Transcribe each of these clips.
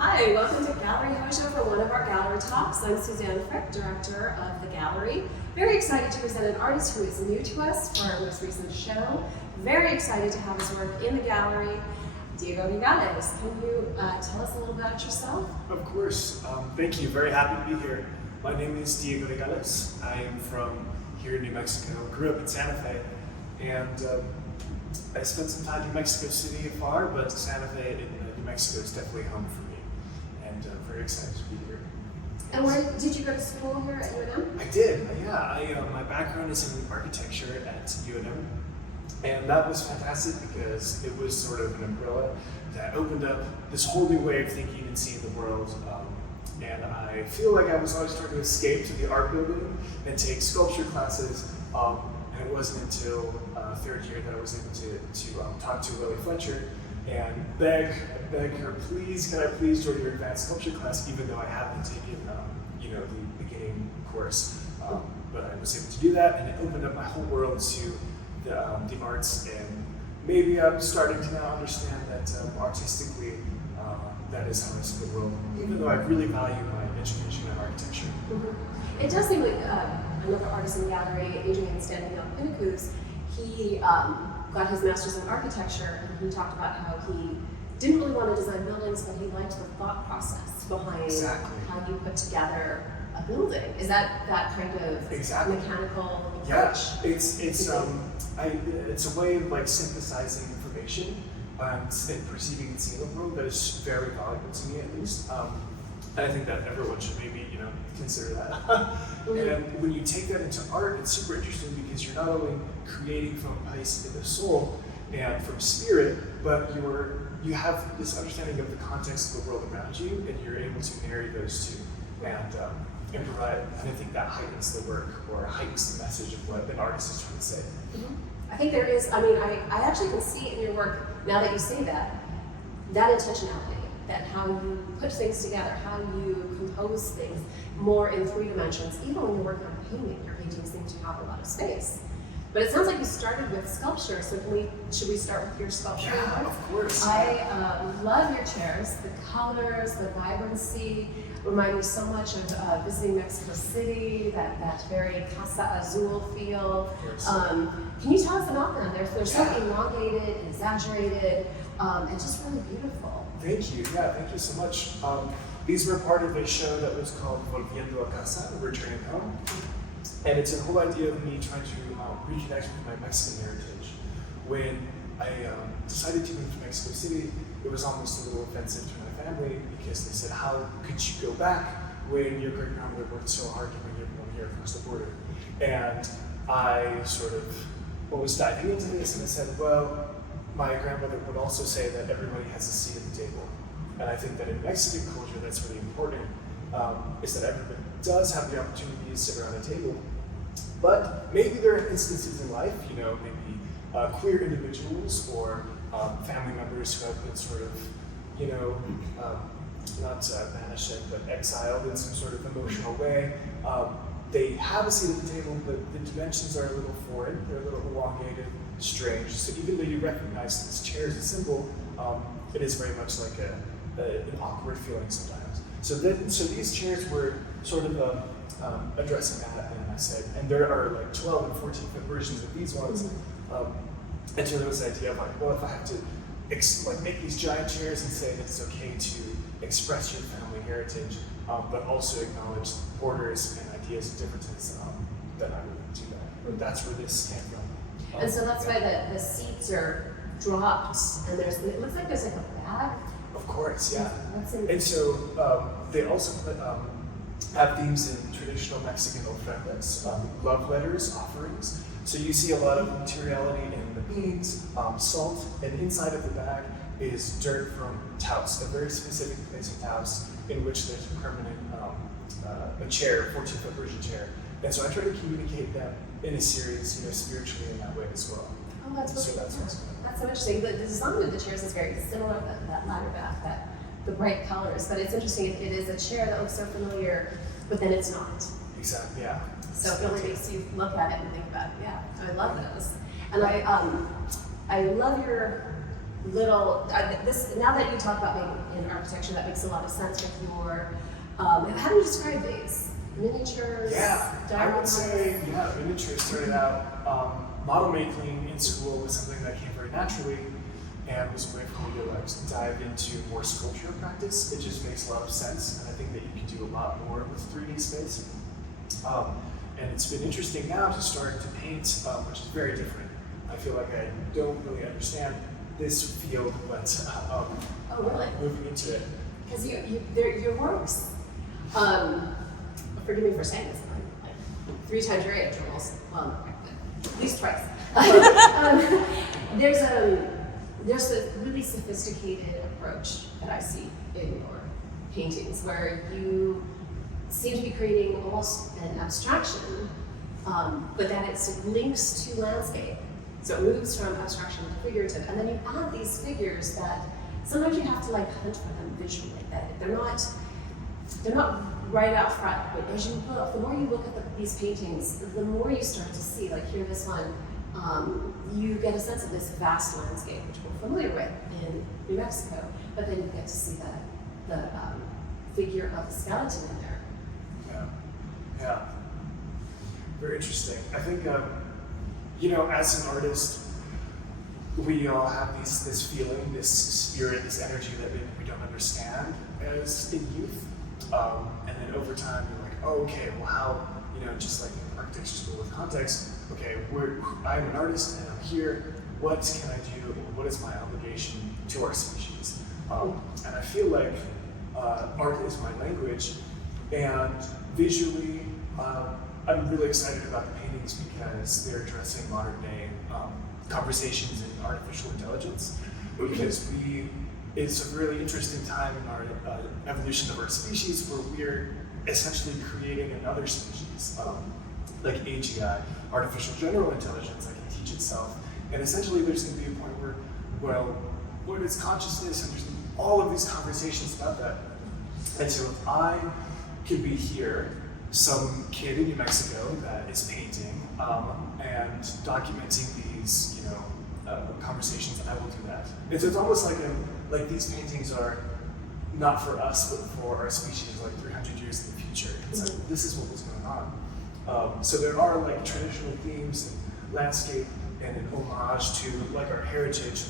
Hi, welcome to Gallery Hózhó for one of our gallery talks. I'm Suzanne Fricke, director of the gallery. Very excited to present an artist who is new to us for our most recent show. Very excited to have his work in the gallery. Diego Rigales, can you tell us a little about yourself? Of course. Thank you. Very happy to be here. My name is Diego Rigales. I am from here in New Mexico. Grew up in Santa Fe, and I spent some time in Mexico City afar, but Santa Fe in New Mexico is definitely home for me, and very excited to be here. And where did you go to school here at UNM? I did. Yeah. My background is in architecture at UNM, and that was fantastic because it was sort of an umbrella that opened up this whole new way of thinking and seeing the world. And I feel like I was always trying to escape to the art building and take sculpture classes. And it wasn't until third year that I was able to talk to Willie Fletcher and beg her, please, can I please join your advanced sculpture class, even though I hadn't taken, the beginning course. But I was able to do that, and it opened up my whole world to the arts. And maybe I'm starting to now understand that artistically, that is how I see the world, even though I really value my education in architecture. Mm-hmm. It does seem like another artist in the gallery, Adrian standing up Pinnacus, he got his master's in architecture, and he talked about how he didn't really want to design buildings, but he liked the thought process behind how you put together a building. Is that kind of mechanical approach? Yeah, it's a way of like synthesizing information and perceiving and seeing the world that is very valuable to me, at least. And I think that everyone should maybe consider that. And when you take that into art, it's super interesting because you're not only creating from a place in the soul and from spirit, but you have this understanding of the context of the world around you, and you're able to marry those two and provide. And I think that heightens the work, or heightens the message of what an artist is trying to say. Mm-hmm. I think there is. I actually can see in your work, now that you say that intentionality, that how you put things together, how you compose things more in 3 dimensions. Even when you're working on a painting, your paintings seem to have a lot of space. But it sounds like you started with sculpture, so should we start with your sculpture? Yeah, of course. I love your chairs. The colors, the vibrancy remind me so much of visiting Mexico City, that very Casa Azul feel. Can you tell us about them? They're so elongated and exaggerated, and just really beautiful. Thank you. Yeah, thank you so much. These were part of a show that was called Volviendo a Casa, Returning Home. And it's a whole idea of me trying to reconnect with my Mexican heritage. When I decided to move to Mexico City, it was almost a little offensive to my family because they said, how could you go back when your great-grandmother worked so hard to bring everyone here across the border? And I sort of was diving into this, and I said, well, my grandmother would also say that everybody has a seat at the table. And I think that in Mexican culture, that's really important, is that everybody does have the opportunity to sit around a table. But maybe there are instances in life, maybe queer individuals or family members who have been sort of, not banished, but exiled in some sort of emotional way. They have a seat at the table, but the dimensions are a little foreign, they're a little elongated, strange. So even though you recognize this chair as a symbol, it is very much like an awkward feeling sometimes. So these chairs were sort of addressing that, and I said, and there are like 12 and 14 foot versions of these ones. And so there was the idea of like, well, if I have to make these giant chairs and say that it's okay to express your family heritage, but also acknowledge borders and ideas of differences, then I would do that. And that's where this came from. And so that's why the seats are dropped, and it looks like there's like a bag. Of course, yeah. And so they also have themes in traditional Mexican ofrendas, love letters, offerings. So you see a lot of materiality in the beans, salt, and inside of the bag is dirt from Taos, a very specific place in Taos in which there's a permanent a chair, 14-foot version chair. And so I try to communicate that in a series, spiritually in that way as well. Oh, that's really so that's what's going on. That's so interesting. The design of the chairs is very similar to that ladder back, the bright colors. But it's interesting. It is a chair that looks so familiar, but then it's not. Exactly. Yeah. So it really makes you look at it and think about it. Yeah, I love those. And I love your little, this, now that you talk about being in architecture, that makes a lot of sense with your, how do you describe these? Miniatures? Yeah, I would dioramas? say, miniatures started out, model making in school was something that came very naturally and was a way for me to like dive into more sculpture practice. It just makes a lot of sense, and I think that you can do a lot more with 3D space. And it's been interesting now to start to paint, which is very different. I feel like I don't really understand this field, but Oh, really? moving into it. Because your works, forgive me for saying this, I'm like 3 times your age almost, well, at least twice. There's a really sophisticated approach that I see in your paintings where you seem to be creating almost an abstraction, but that it links to landscape. So it moves from abstraction to figurative, and then you add these figures that sometimes you have to like hunt for them visually. That they're not right out front. But as you look, the more you look at these paintings, the more you start to see. Like here, this one, you get a sense of this vast landscape, which we're familiar with in New Mexico. But then you get to see the figure of the skeleton in there. Yeah. Very interesting. I think, as an artist, we all have this feeling, this spirit, this energy that we don't understand as in youth. And then over time, you're like, oh, okay, well, how, just like in architecture school with context, okay, I'm an artist and I'm here. What can I do? What is my obligation to our species? And I feel like art is my language, and visually, I'm really excited about the paintings because they're addressing modern day conversations in artificial intelligence. Because it's a really interesting time in our evolution of our species where we're essentially creating another species, like AGI, artificial general intelligence, that can teach itself. And essentially there's going to be a point where, well, what is consciousness? And there's all of these conversations about that. And so if I could be here, some kid in New Mexico that is painting and documenting these, conversations, I will do that. And so it's almost like these paintings are not for us, but for our species, like 300 years in the future. It's like, this is what was going on. So there are like traditional themes and landscape and an homage to like our heritage,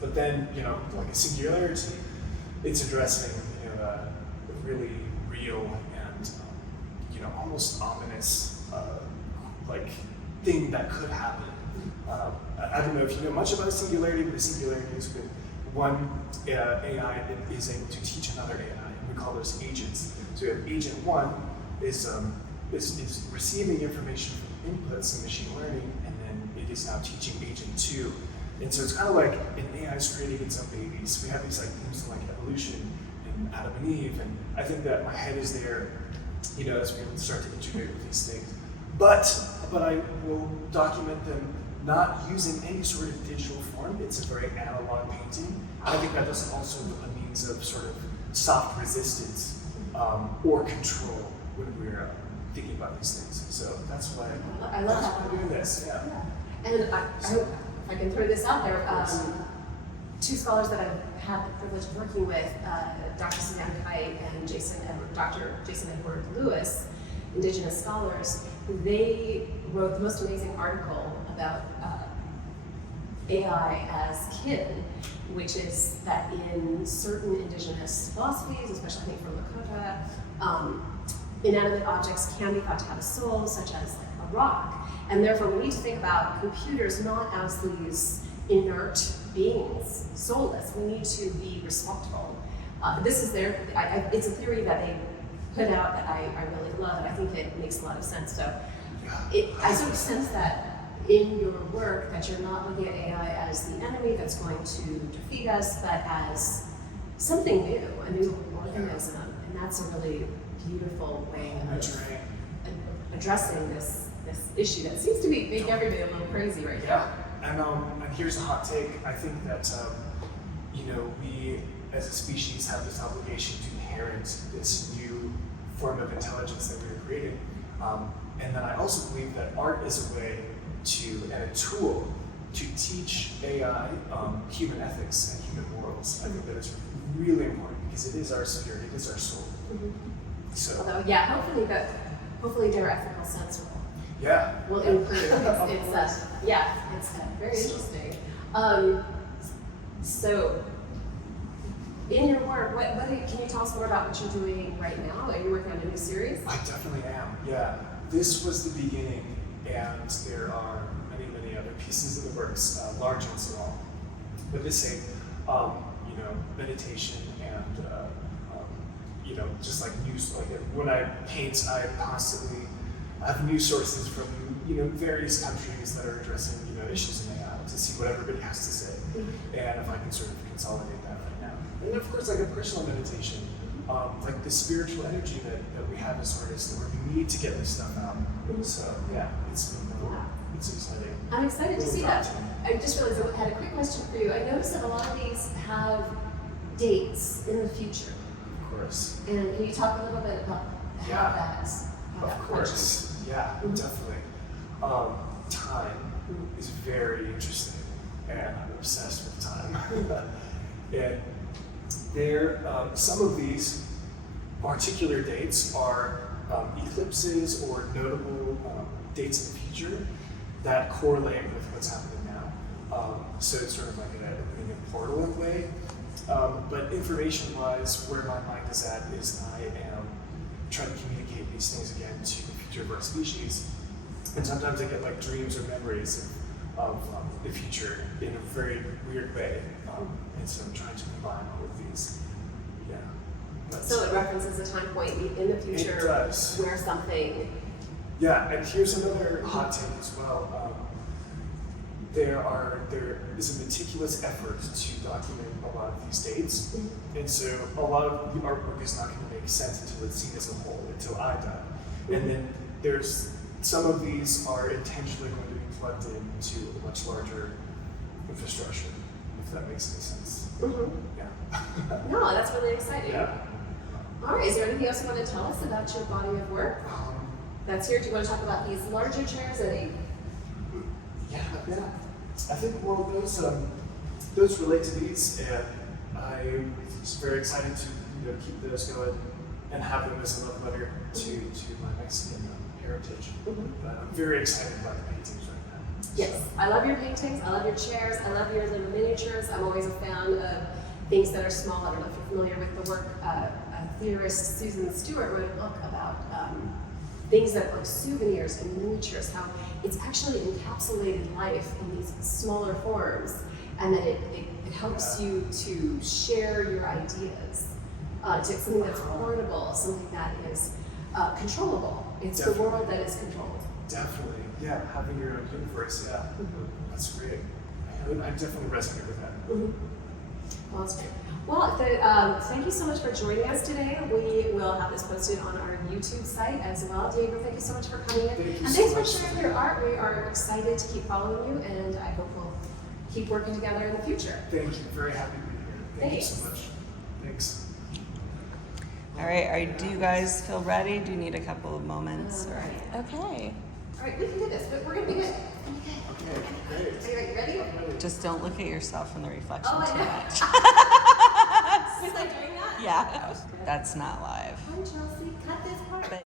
but then, like a singularity, it's addressing, a really real and, almost ominous, like thing that could happen. I don't know if you know much about a singularity, but a singularity is when one AI is able to teach another AI, and we call those agents. So we have agent 1 is receiving information from inputs in machine learning, and then it is now teaching agent 2. And so it's kind of like an AI is creating its own babies. So we have these like themes like evolution and Adam and Eve, and I think that my head is there, as we start to integrate with these things. But I will document them not using any sort of digital form. It's a very analog painting. I think that is also a means of sort of soft resistance or control when we're thinking about these things. So that's why I love that. we're doing this. Yeah. And I can throw this out there. 2 scholars that I've had the privilege of working with, Dr. Suzanne Fricke and Dr. Jason Edward Lewis, Indigenous scholars, they wrote the most amazing article about AI as kin, which is that in certain indigenous philosophies, especially I think from Lakota, inanimate objects can be thought to have a soul, such as like a rock. And therefore we need to think about computers not as these inert beings, soulless. We need to be respectful. This is it's a theory that they put out that I really love, and I think it makes a lot of sense. So I sort of sense that in your work that you're not looking at AI as the enemy that's going to defeat us, but as something new, a new organism. And that's a really beautiful way of addressing this issue that seems to be making everybody a little crazy right now. And here's a hot take. I think that we as a species have this obligation to inherit this new form of intelligence that we're creating. And then I also believe that art is a way and a tool to teach AI human ethics and human morals. I think that is really important because it is our spirit, it is our soul. So, although, yeah, hopefully their ethical sense will improve. It's very interesting. So, in your work, can you tell us more about what you're doing right now? Are you working on a new series? I definitely am. Yeah, this was the beginning, and there are many other pieces in the works, large and small. But this same, meditation and just like news. Like when I paint, I constantly have news sources from various countries that are addressing issues in AI to see what everybody has to say, and if I can sort of consolidate that right now. And of course, like a personal meditation, like the spiritual energy that we have as artists, where we need to get this stuff out. So yeah, it's exciting. I'm excited to see that. I just realized I had a quick question for you. I noticed that a lot of these have dates in the future. Of course. And can you talk a little bit about how that Of course. Yeah, definitely. Time is very interesting, and I'm obsessed with time. And some of these particular dates are eclipses or notable dates in the future that correlate with what's happening now. So it's sort of like an opening a portal in a way. But information-wise, where my mind is at is I am trying to communicate these things again to the future of our species. And sometimes I get like dreams or memories of the future in a very weird way. And so I'm trying to combine all of these. Yeah. So it references a time point in the future It does. where something. Yeah, and here's another hot take as well. There is a meticulous effort to document a lot of these dates, and so a lot of the artwork is not going to make sense until it's seen as a whole, until I die. And then there's some of these are intentionally going to be plugged into a much larger infrastructure, if that makes any sense. Yeah. No, that's really exciting. Yeah. All right, is there anything else you want to tell us about your body of work? That's here. Do you want to talk about these larger chairs? Yeah. I think those relate to these, and I'm just very excited to keep those going and have them as a love letter to my Mexican heritage. But I'm very excited about the paintings right now. Yes, I love your paintings. I love your chairs. I love your little miniatures. I'm always a fan of things that are small. I don't know if you're familiar with the work. A theorist, Susan Stewart, wrote a book about things that are like souvenirs and miniatures, how it's actually encapsulated life in these smaller forms, and that it helps you to share your ideas, to something that's portable, something that is controllable. It's the world that is controlled. Definitely, yeah, having your own universe, yeah. That's great. I definitely resonate with that. Well, that's great. Well, thank you so much for joining us today. We will have this posted on our YouTube site as well. Diego, thank you so much for coming in. Thank you Thanks so for sharing your art. We are excited to keep following you, and I hope we'll keep working together in the future. Thank you. Very happy to be here. Thank you so much. Thanks. All right, do you guys feel ready? Do you need a couple of moments? Okay. All right, we can do this, but we're going to be good. Okay, great. Are you ready? Just don't look at yourself in the reflection Oh, I too know. much. Was I doing that? Yeah, that's not live. Hi, Chelsea. Cut this part. But